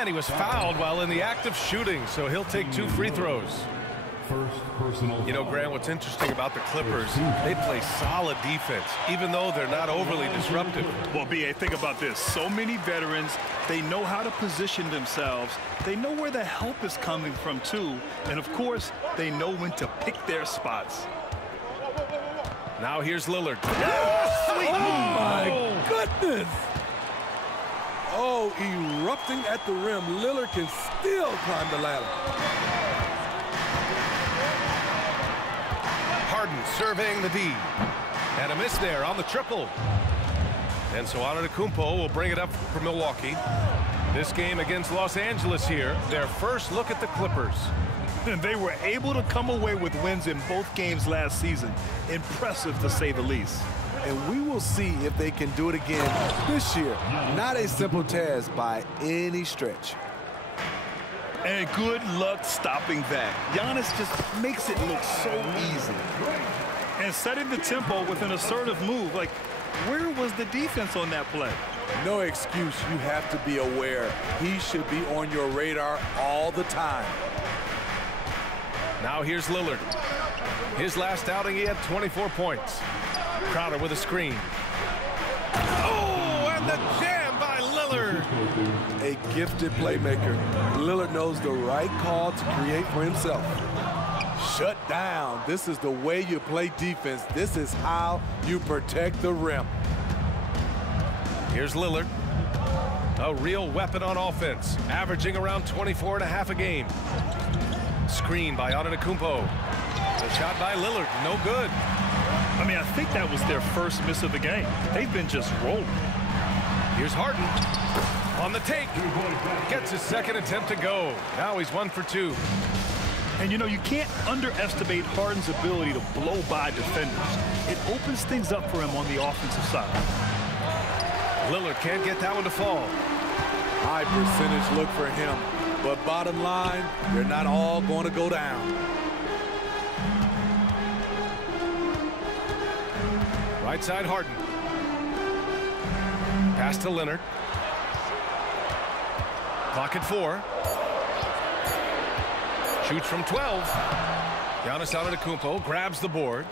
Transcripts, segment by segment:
And he was fouled while in the act of shooting, so he'll take 2 free throws. You know, Grant, what's interesting about the Clippers, they play solid defense, even though they're not overly disruptive. Well, B.A., think about this. So many veterans, they know how to position themselves. They know where the help is coming from, too. And, of course, they know when to pick their spots. Now here's Lillard. Oh, my goodness. Oh, erupting at the rim. Lillard can still climb the ladder. Harden surveying the D. And a miss there on the triple. And so Antetokounmpo will bring it up for Milwaukee. This game against Los Angeles here, their first look at the Clippers. And they were able to come away with wins in both games last season. Impressive, to say the least. And we will see if they can do it again this year. Not a simple task by any stretch. And good luck stopping that. Giannis just makes it look so easy. And setting the tempo with an assertive move. Like, where was the defense on that play? No excuse. You have to be aware. He should be on your radar all the time. Now here's Lillard. His last outing, he had 24 points. Crowder with a screen. Oh, and the jam by Lillard. A gifted playmaker. Lillard knows the right call to create for himself. Shut down. This is the way you play defense. This is how you protect the rim. Here's Lillard. A real weapon on offense, averaging around 24.5 a game. Screen by Antetokounmpo. The shot by Lillard, no good. I mean, I think that was their first miss of the game. They've been just rolling. Here's Harden on the take. Gets his second attempt to go. Now he's 1 for 2. And, you know, you can't underestimate Harden's ability to blow by defenders. It opens things up for him on the offensive side. Lillard can't get that one to fall. High percentage look for him. But bottom line, they're not all going to go down. Right side, Harden. Pass to Leonard. Clock at 4. Shoots from 12. Giannis Antetokounmpo grabs the board.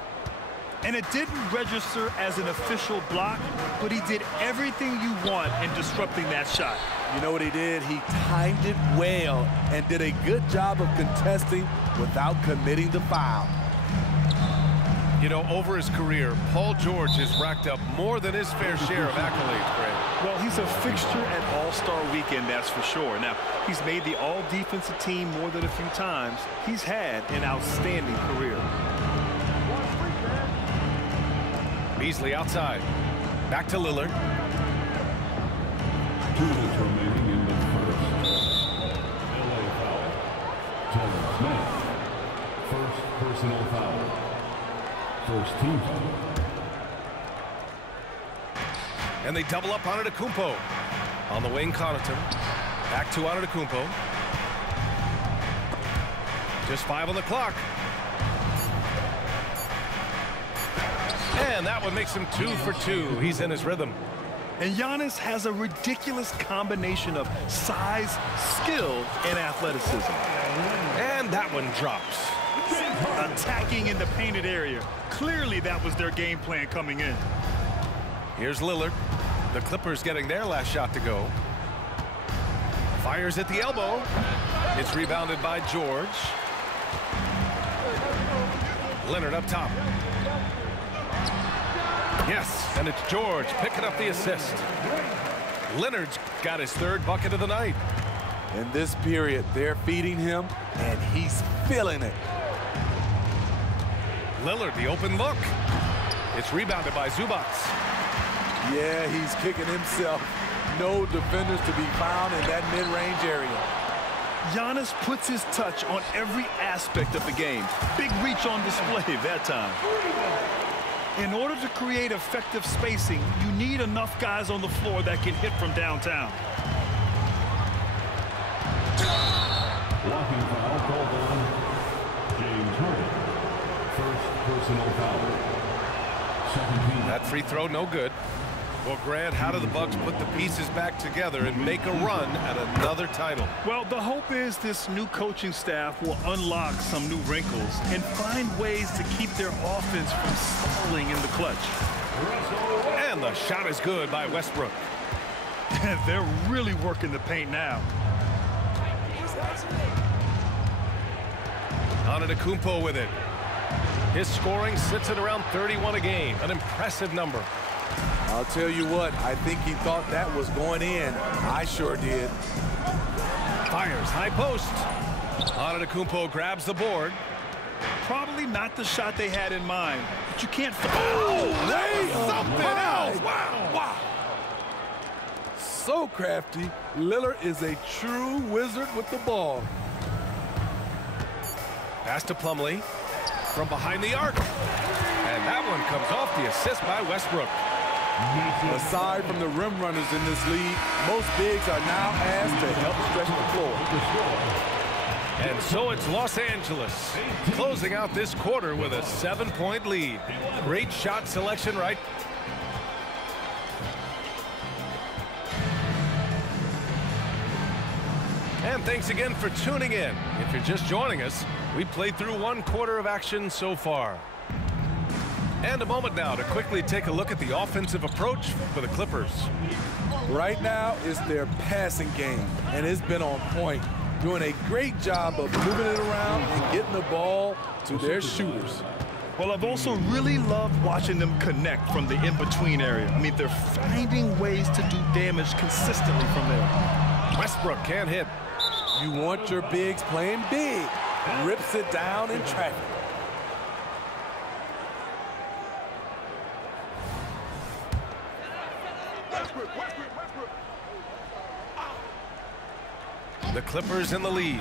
And it didn't register as an official block, but he did everything you want in disrupting that shot. You know what he did? He timed it well and did a good job of contesting without committing the foul. You know, over his career, Paul George has racked up more than his fair share of accolades, Brad. Well, he's a fixture at All-Star Weekend, that's for sure. Now, he's made the All-Defensive Team more than a few times. He's had an outstanding career. Beasley outside. Back to Lillard. 2 minutes remaining in the first. LA foul. Jalen Smith. First personal foul. First team foul. And they double up on Antetokounmpo. On the wing, Connaughton. Back to Antetokounmpo. Just 5 on the clock. And that one makes him 2 for 2. He's in his rhythm. And Giannis has a ridiculous combination of size, skill, and athleticism. And that one drops. Attacking in the painted area. Clearly that was their game plan coming in. Here's Lillard. The Clippers getting their last shot to go. Fires at the elbow. It's rebounded by George. Leonard up top. Yes, and it's George picking up the assist. Leonard's got his 3rd bucket of the night. In this period, they're feeding him, and he's feeling it. Lillard, the open look. It's rebounded by Zubac. Yeah, he's kicking himself. No defenders to be found in that mid-range area. Giannis puts his touch on every aspect of the game. Big reach on display that time. In order to create effective spacing, you need enough guys on the floor that can hit from downtown. Walking foul called on James Harden. First personal foul. 17. That free throw, no good. Well, Grant, how do the Bucks put the pieces back together and make a run at another title? Well, the hope is this new coaching staff will unlock some new wrinkles and find ways to keep their offense from stalling in the clutch. And the shot is good by Westbrook. They're really working the paint now. Antetokounmpo with it. His scoring sits at around 31 a game, an impressive number. I'll tell you what, I think he thought that was going in. I sure did. Fires high post. Antetokounmpo grabs the board. Probably not the shot they had in mind, but you can't. Something else. Wow. So crafty. Lillard is a true wizard with the ball. Pass to Plumlee from behind the arc. And that one comes off the assist by Westbrook. Aside from the rim runners in this league, most bigs are now asked to help stretch the floor. And so it's Los Angeles closing out this quarter with a 7-point lead. Great shot selection, right? And thanks again for tuning in. If you're just joining us, we played through 1 quarter of action so far. And a moment now to quickly take a look at the offensive approach for the Clippers. Right now, it's their passing game, and it's been on point. Doing a great job of moving it around and getting the ball to their shooters. Well, I've also really loved watching them connect from the in-between area. I mean, they're finding ways to do damage consistently from there. Westbrook can't hit. You want your bigs playing big. Rips it down in traffic. The Clippers in the lead.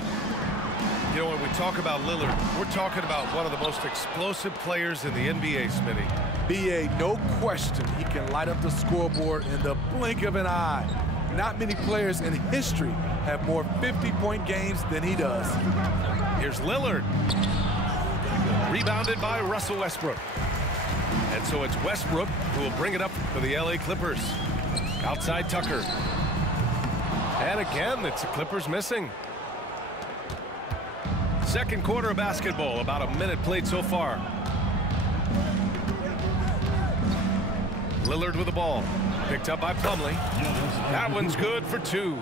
You know, when we talk about Lillard, we're talking about one of the most explosive players in the NBA, Smitty. B.A., no question, he can light up the scoreboard in the blink of an eye. Not many players in history have more 50-point games than he does. Here's Lillard. Rebounded by Russell Westbrook. And so it's Westbrook who will bring it up for the LA Clippers. Outside Tucker. And again, it's the Clippers missing. Second quarter of basketball, about a minute played so far. Lillard with the ball. Picked up by Plumlee. That one's good for 2.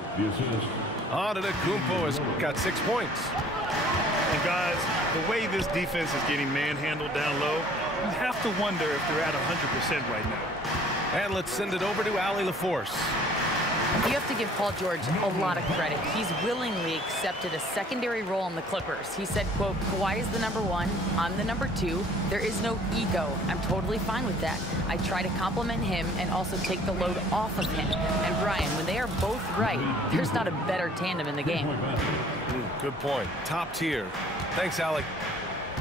Antetokounmpo has got 6 points. And guys, the way this defense is getting manhandled down low, you have to wonder if they're at 100% right now. And let's send it over to Allie LaForce. You have to give Paul George a lot of credit. He's willingly accepted a secondary role in the Clippers. He said, quote, Kawhi is the #1, I'm the #2. There is no ego. I'm totally fine with that. I try to compliment him and also take the load off of him. And Brian, when they are both right, there's not a better tandem in the game. Good point. Top tier. Thanks, Allie.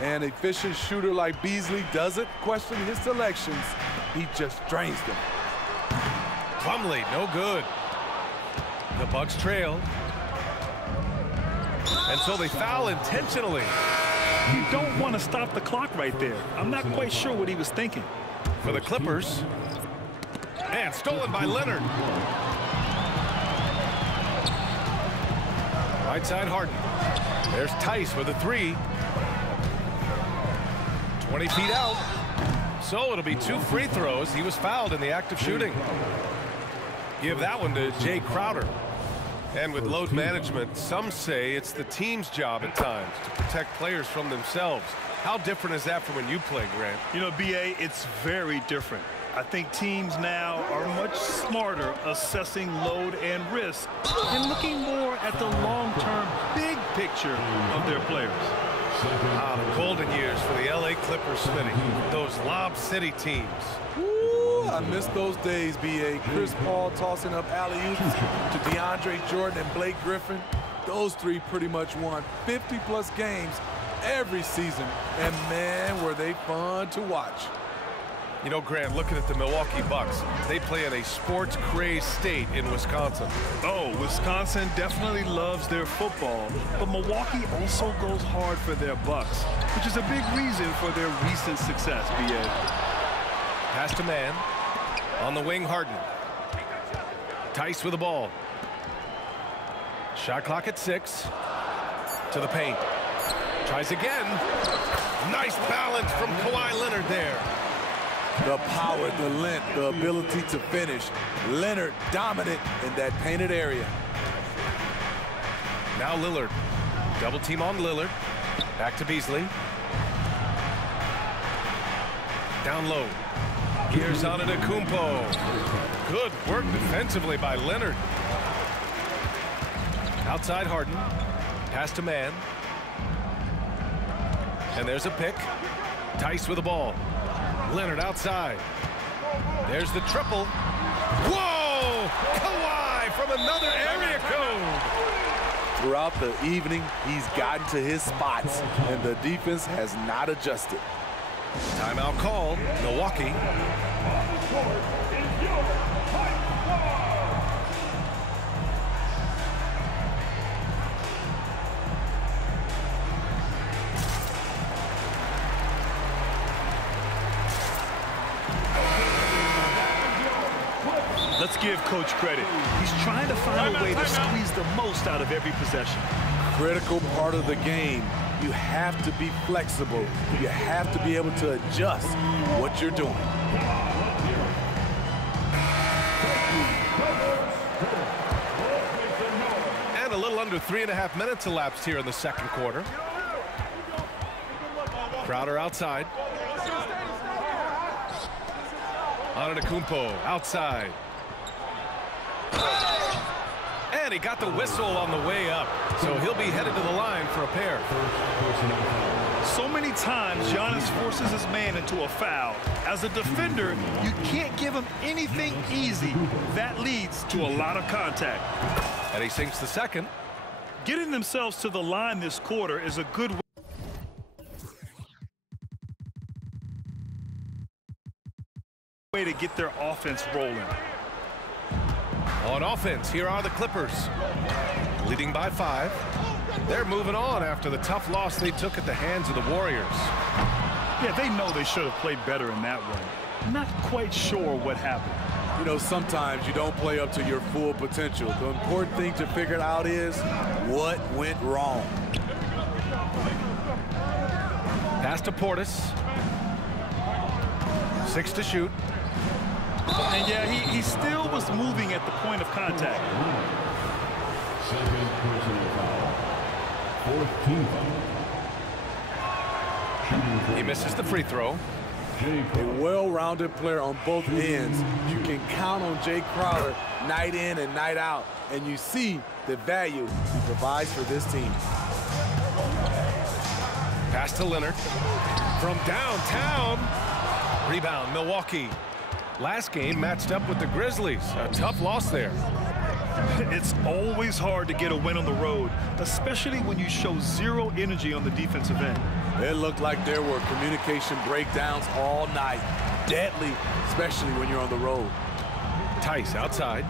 An efficient shooter like Beasley doesn't question his selections. He just drains them. Plumlee, no good. The Bucks trail. And so they foul intentionally. You don't want to stop the clock right there. I'm not quite sure what he was thinking. For the Clippers. And stolen by Leonard. Right side Harden. There's Tice with a 3. 20 feet out. So it'll be 2 free throws. He was fouled in the act of shooting. Give that one to Jay Crowder. And with load management, some say it's the team's job at times to protect players from themselves. How different is that from when you play, Grant? You know, B.A., it's very different. I think teams now are much smarter assessing load and risk and looking more at the long-term big picture of their players. The golden years for the LA Clippers, Smitty. Those Lob City teams. Ooh, I miss those days, B.A. Chris Paul tossing up alley-oops to DeAndre Jordan and Blake Griffin. Those 3 pretty much won 50-plus games every season. And, man, were they fun to watch. You know, Grant, looking at the Milwaukee Bucks, they play in a sports-crazed state in Wisconsin. Oh, Wisconsin definitely loves their football, but Milwaukee also goes hard for their Bucks, which is a big reason for their recent success, B.A. Pass to man. On the wing, Harden. Tice with the ball. Shot clock at 6. To the paint. Tries again. Nice balance from Kawhi Leonard there. The power, the length, the ability to finish. Leonard dominant in that painted area. Now Lillard. Double team on Lillard. Back to Beasley. Down low. Here's on to Kumpo. Good work defensively by Leonard. Outside Harden. Pass to Man. And there's a pick. Tice with the ball. Leonard outside. There's the triple. Whoa! Kawhi from another area code. Throughout the evening, he's gotten to his spots, and the defense has not adjusted. Timeout called. Milwaukee. Let's give Coach credit. He's trying to find a way to squeeze the most out of every possession. Critical part of the game. You have to be flexible. You have to be able to adjust what you're doing. And a little under 3.5 minutes elapsed here in the second quarter. Crowder outside. Antetokounmpo outside. And he got the whistle on the way up, so he'll be headed to the line for a pair. So many times, Giannis forces his man into a foul. As a defender, you can't give him anything easy. That leads to a lot of contact. And he sinks the second. Getting themselves to the line this quarter is a good way to get their offense rolling. On offense, here are the Clippers, leading by 5. They're moving on after the tough loss they took at the hands of the Warriors. Yeah, they know they should have played better in that one. Not quite sure what happened. You know, sometimes you don't play up to your full potential. The important thing to figure out is what went wrong. Pass to Portis. 6 to shoot. And yeah, he still was moving at the point of contact. Second personal foul. Fourth team foul. He misses the free throw. A well-rounded player on both ends. You can count on Jay Crowder night in and night out, and you see the value he provides for this team. Pass to Leonard. From downtown. Rebound, Milwaukee. Last game matched up with the Grizzlies. A tough loss there. It's always hard to get a win on the road, especially when you show zero energy on the defensive end. It looked like there were communication breakdowns all night. Deadly, especially when you're on the road. Tice outside.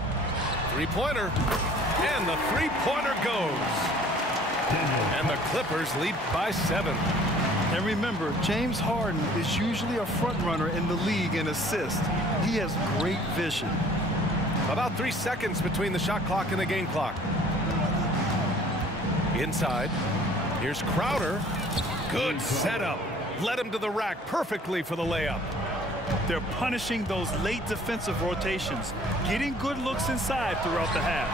Three-pointer. And the three-pointer goes. And the Clippers lead by 7. And remember, James Harden is usually a front runner in the league in assists. He has great vision. About 3 seconds between the shot clock and the game clock. Inside. Here's Crowder. Good setup. Led him to the rack perfectly for the layup. They're punishing those late defensive rotations, getting good looks inside throughout the half.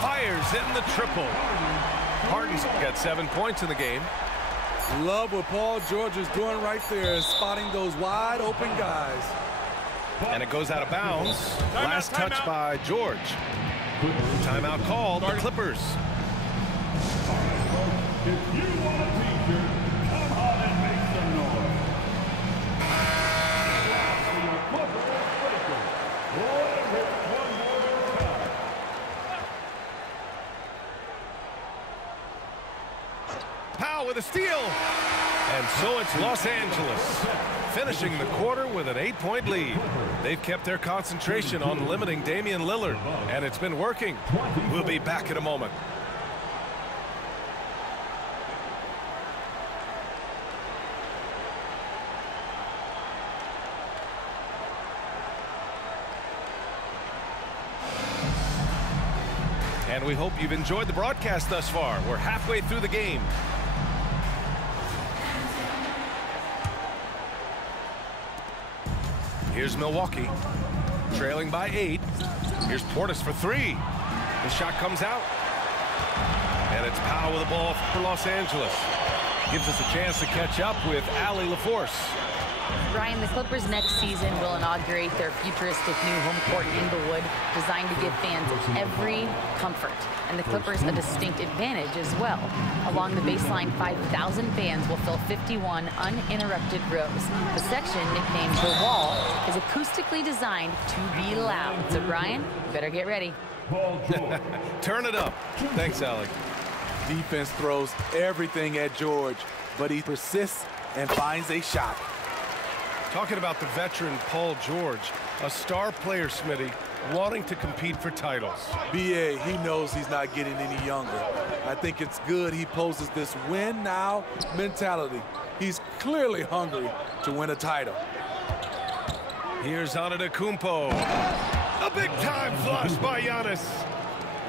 Fires in the triple. Harden's got 7 points in the game. Love what Paul George is doing right there, spotting those wide open guys. And it goes out of bounds. Last touch by George. Timeout called. The Clippers. If you want a teacher, come on and make some noise. Powell with a steal. And so it's Los Angeles, finishing the quarter with an 8-point lead. They've kept their concentration on limiting Damian Lillard, and it's been working. We'll be back in a moment. And we hope you've enjoyed the broadcast thus far. We're halfway through the game. Here's Milwaukee, trailing by 8. Here's Portis for 3. The shot comes out. And it's Powell with the ball for Los Angeles. Gives us a chance to catch up with Allie LaForce. Ryan, the Clippers next season will inaugurate their futuristic new home court in Inglewood, designed to give fans every comfort, and the Clippers a distinct advantage as well. Along the baseline, 5,000 fans will fill 51 uninterrupted rows. The section, nicknamed The Wall, is acoustically designed to be loud. So, Brian, you better get ready. Turn it up. Thanks, Allie. Defense throws everything at George, but he persists and finds a shot. Talking about the veteran Paul George, a star player, Smitty, wanting to compete for titles. B.A., he knows he's not getting any younger. I think it's good he poses this win now mentality. He's clearly hungry to win a title. Here's Antetokounmpo. A big-time flush by Giannis.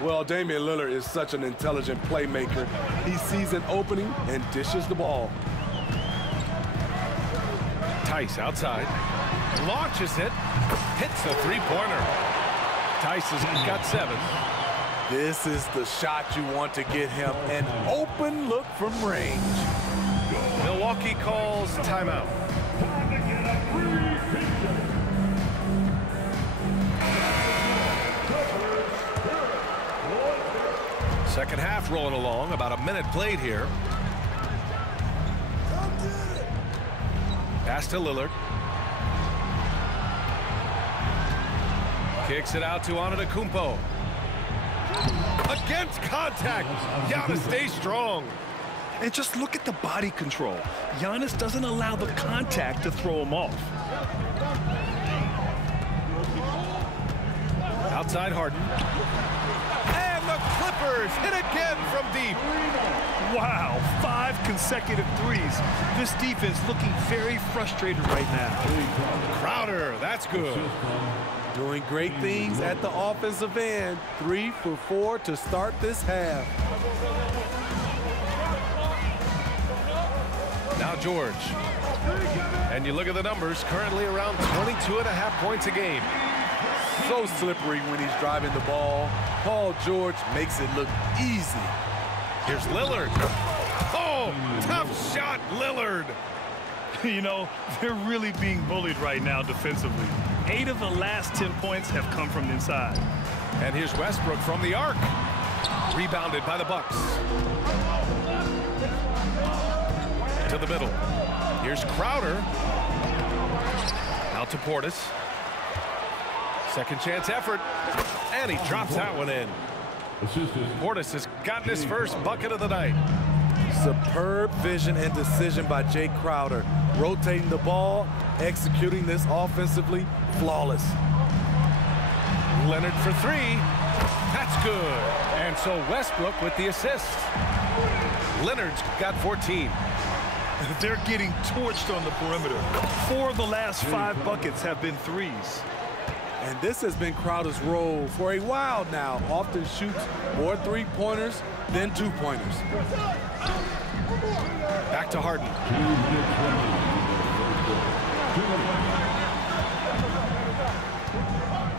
Well, Damian Lillard is such an intelligent playmaker. He sees an opening and dishes the ball. Tice outside, launches it, hits a three-pointer. Tice has got 7. This is the shot you want to get him, an open look from range. Milwaukee calls timeout. Second half rolling along, about a minute played here. Pass to Lillard. Kicks it out to Antetokounmpo. Against contact. Giannis stays strong. And just look at the body control. Giannis doesn't allow the contact to throw him off. Outside Harden. And the Clippers hit again from deep. Wow, 5 consecutive threes. This defense looking very frustrated right now. Crowder, that's good. Doing great things at the offensive end. 3 for 4 to start this half. Now George. And you look at the numbers, currently around 22.5 points a game. So slippery when he's driving the ball. Paul George makes it look easy. Here's Lillard. Oh, tough shot, Lillard. You know, they're really being bullied right now defensively. 8 of the last 10 points have come from inside. And here's Westbrook from the arc. Rebounded by the Bucks. To the middle. Here's Crowder. Out to Portis. Second chance effort. And he drops that one in. Portis has gotten his first bucket of the night. Superb vision and decision by Jay Crowder. Rotating the ball, executing this offensively, flawless. Leonard for 3. That's good. And so Westbrook with the assist. Leonard's got 14. They're getting torched on the perimeter. 4 of the last 5 buckets have been threes. And this has been Crowder's role for a while now. Often shoots more 3-pointers than 2-pointers. Back to Harden.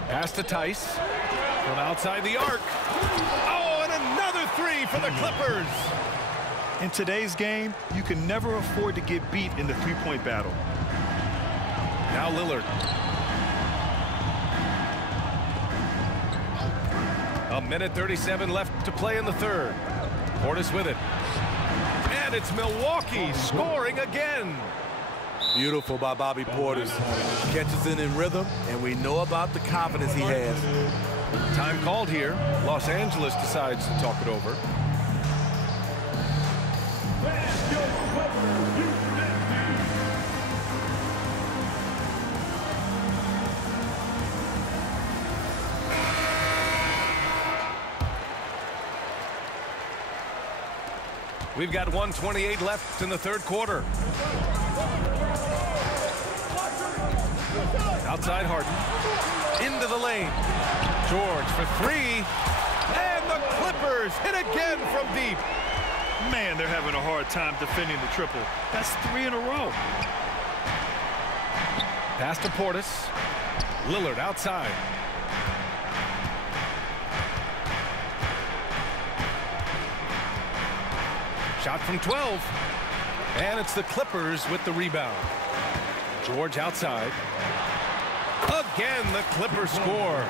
Pass to Tice. From outside the arc. Oh, and another 3 for the Clippers. In today's game, you can never afford to get beat in the three-point battle. Now Lillard. A minute 37 left to play in the third. Portis with it. And it's Milwaukee scoring again. Beautiful by Bobby Portis. Catches it in rhythm, and we know about the confidence he has. Time called here. Los Angeles decides to talk it over. We've got 1:28 left in the third quarter. Outside Harden. Into the lane. George for 3. And the again from deep. Man, they're having a hard time defending the triple. That's 3 in a row. Pass to Portis. Lillard outside. Shot from 12. And it's the Clippers with the rebound. George outside. Again, the Clippers score.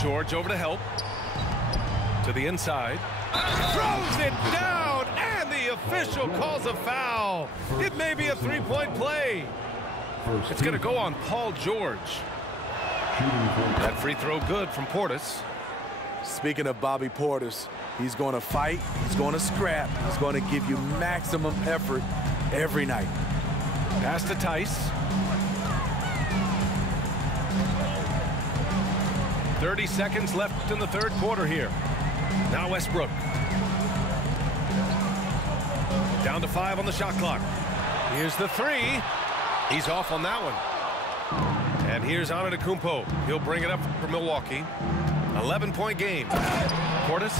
George over to help. To the inside. Throws it down, and the official calls a foul. It may be a three-point play. It's going to go on Paul George. That free throw good from Portis. Speaking of Bobby Portis, he's going to fight, he's going to scrap, he's going to give you maximum effort every night. Pass to Tice. 30 seconds left in the third quarter here. Now Westbrook. Down to 5 on the shot clock. Here's the three. He's off on that one. And here's Antetokounmpo. He'll bring it up for Milwaukee. 11-point game. Portis.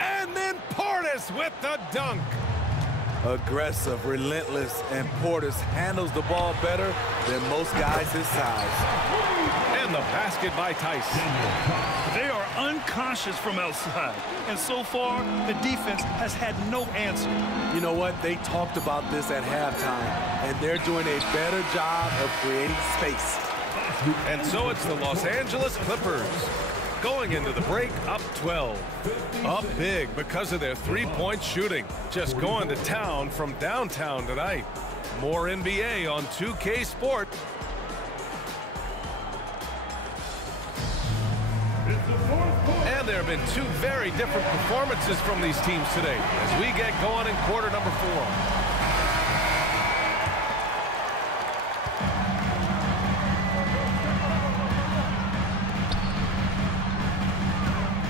And then Portis with the dunk. Aggressive, relentless, and Portis handles the ball better than most guys his size. And the basket by Tice. They are unconscious from outside, and so far the defense has had no answer. You know what? They talked about this at halftime, and they're doing a better job of creating space. And so it's the Los Angeles Clippers going into the break up 12. Up big because of their three-point shooting. Just going to town from downtown tonight. More NBA on 2K Sport. And there have been two very different performances from these teams today as we get going in quarter number 4.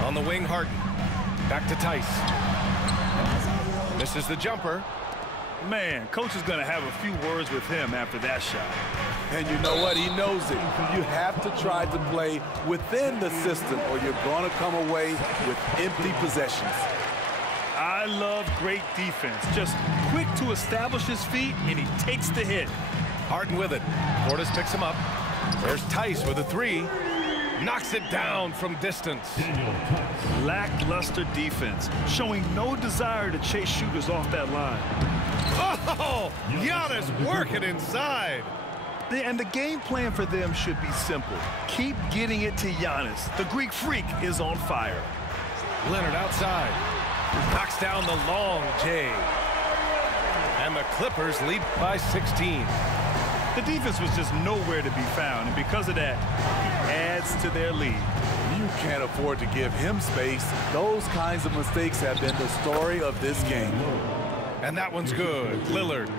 On the wing, Harden. Back to Tice. Misses the jumper. Man, coach is going to have a few words with him after that shot. And you know what? He knows it. You have to try to play within the system or you're going to come away with empty possessions. I love great defense. Just quick to establish his feet, and he takes the hit. Harden with it. Portis picks him up. There's Tice with a three. Knocks it down from distance. Lackluster defense, showing no desire to chase shooters off that line. Oh, Giannis working inside. And the game plan for them should be simple. Keep getting it to Giannis. The Greek freak is on fire. Leonard outside. Knocks down the long J. And the Clippers lead by 16. The defense was just nowhere to be found, and because of that, it adds to their lead. You can't afford to give him space. Those kinds of mistakes have been the story of this game. And that one's good. Lillard.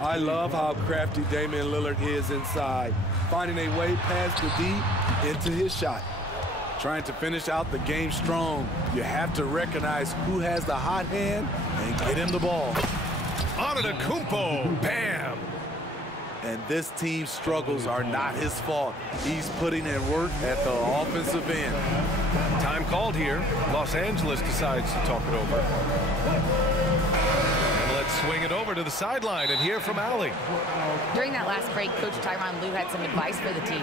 I love how crafty Damian Lillard is inside, finding a way past the D into his shot. Trying to finish out the game strong. You have to recognize who has the hot hand and get him the ball. Antetokounmpo. Bam. And this team's struggles are not his fault. He's putting in work at the offensive end. Time called here. Los Angeles decides to talk it over. And let's swing it over to the sideline and hear from Allie. During that last break, Coach Tyronn Lue had some advice for the team.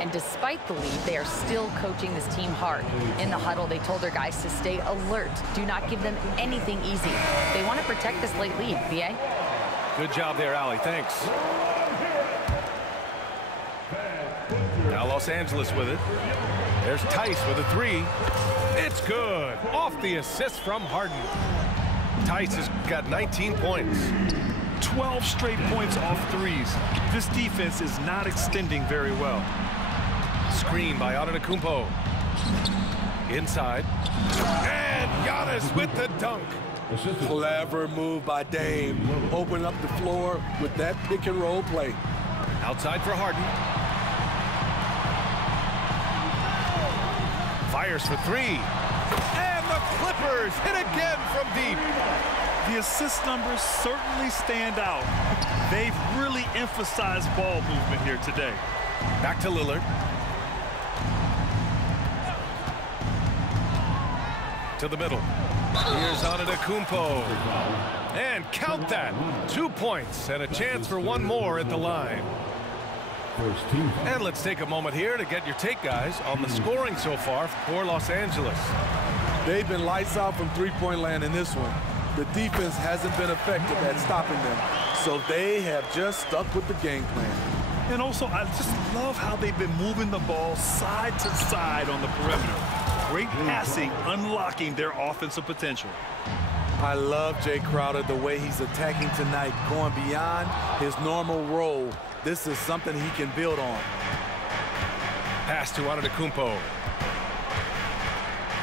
And despite the lead, they are still coaching this team hard. In the huddle, they told their guys to stay alert. Do not give them anything easy. They want to protect this late lead, BA. Good job there, Allie. Thanks. Now Los Angeles with it. There's Tice with a three. It's good. Off the assist from Harden. Tice has got 19 points. 12 straight points off threes. This defense is not extending very well. Screen by Antetokounmpo. Inside. And Giannis with the dunk. Clever move by Dame. Open up the floor with that pick and roll play. Outside for Harden. Fires for three. And the Clippers hit again from deep. The assist numbers certainly stand out. They've really emphasized ball movement here today. Back to Lillard. To the middle. Here's Antetokounmpo. And count that. 2 points and a chance for one more at the line. First team. And let's take a moment here to get your take, guys, on the scoring so far for Los Angeles. They've been lights out from three-point land in this one. The defense hasn't been effective at stopping them, so they have just stuck with the game plan. And also, I just love how they've been moving the ball side to side on the perimeter. Great passing, unlocking their offensive potential. I love Jay Crowder, the way he's attacking tonight, going beyond his normal role. This is something he can build on. Pass to Antetokounmpo.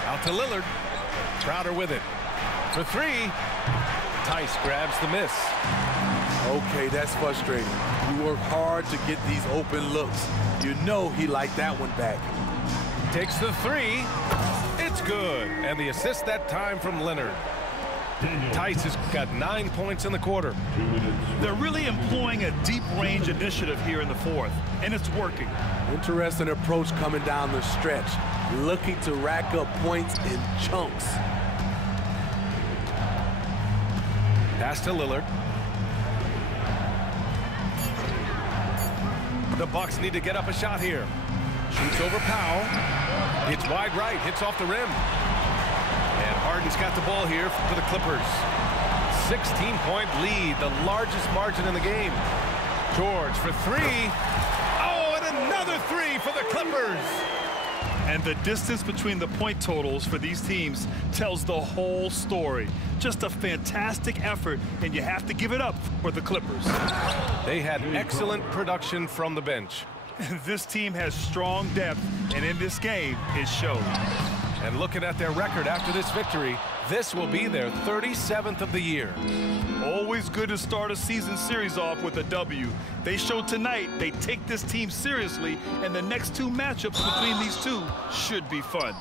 Out to Lillard. Crowder with it. For three. Tice grabs the miss. Okay, that's frustrating. You work hard to get these open looks. You know he liked that one back. Takes the three. It's good. And the assist that time from Leonard. Tice has got 9 points in the quarter. They're really employing a deep range initiative here in the fourth, and it's working. Interesting approach coming down the stretch, looking to rack up points in chunks. Pass to Lillard. The Bucks need to get up a shot here. Shoots over Powell. It's wide right, hits off the rim. And Harden's got the ball here for the Clippers. 16-point lead, the largest margin in the game. George for three. Oh, and another three for the Clippers. And the distance between the point totals for these teams tells the whole story. Just a fantastic effort, and you have to give it up for the Clippers. They had excellent production from the bench. This team has strong depth, and in this game, it showed. And looking at their record after this victory, this will be their 37th of the year. Always good to start a season series off with a W. They showed tonight they take this team seriously, and the next two matchups between these two should be fun.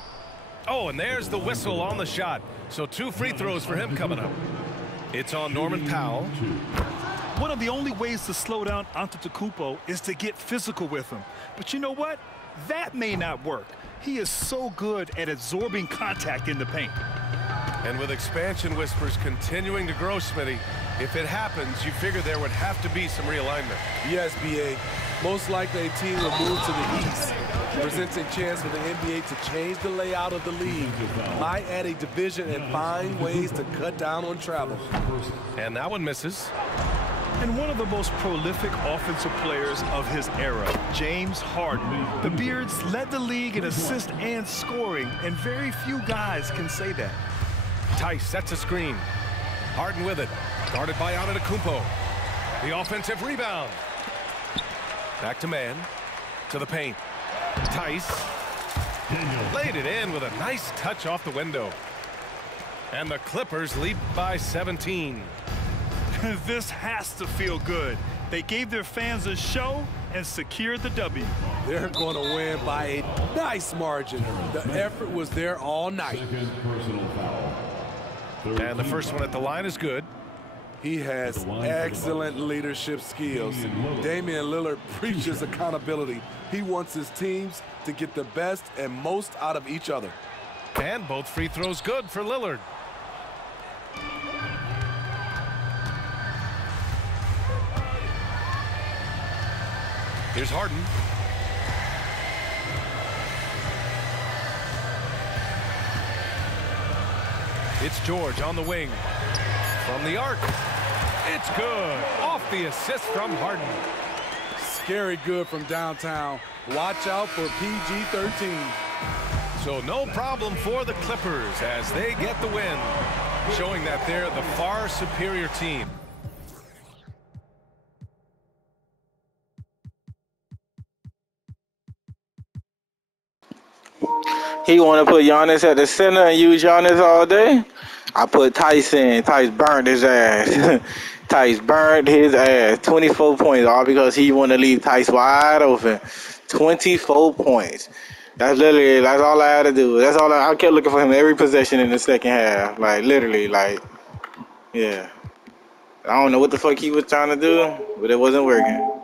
Oh, and there's the whistle on the shot. So 2 free throws for him coming up. It's on Norman Powell. One of the only ways to slow down Antetokounmpo is to get physical with him. But you know what? That may not work. He is so good at absorbing contact in the paint. And with expansion whispers continuing to grow, Smitty, if it happens, you figure there would have to be some realignment. Yes, B.A. Most likely a team will move to the east. Presents a chance for the NBA to change the layout of the league. Might add a division and find ways to cut down on travel. And that one misses. And one of the most prolific offensive players of his era, James Harden. The Beards led the league in assists and scoring, and very few guys can say that. Tice sets a screen. Harden with it. Guarded by Antetokounmpo. The offensive rebound. Back to man. To the paint. Tice. Laid it in with a nice touch off the window. And the Clippers lead by 17. This has to feel good. They gave their fans a show and secured the W. They're going to win by a nice margin. The effort was there all night. Second personal foul. And the first one at the line is good. He has excellent leadership skills. Damian Lillard preaches accountability. He wants his teams to get the best and most out of each other. And both free throws good for Lillard. Here's Harden. It's George on the wing. From the arc. It's good. Off the assist from Harden. Scary good from downtown. Watch out for PG-13. So no problem for the Clippers as they get the win, showing that they're the far superior team. He want to put Giannis at the center and use Giannis all day. I put Tice in. Tice burned his ass. Tice burned his ass. 24 points, all because he want to leave Tice wide open. 24 points. That's all I had to do. I kept looking for him every possession in the second half. Like, literally, like, Yeah. I don't know what the fuck he was trying to do, but it wasn't working.